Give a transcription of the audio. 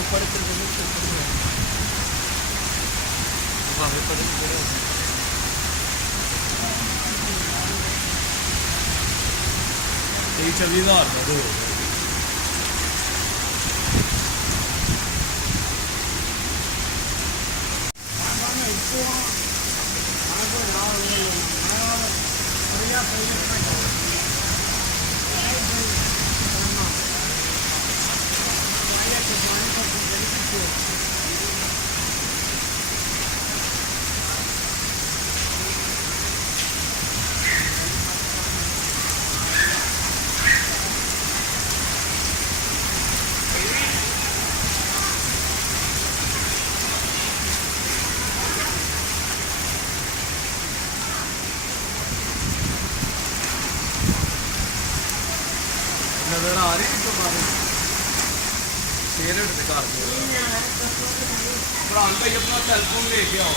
ऊपर ऊपर जमीन से ऊपर में वहाँ पे पता नहीं चला यही 40,000 का दो नजर आ रही तो बारे शेयर के घर भरा भाई अपना सेलफोन लेके आओ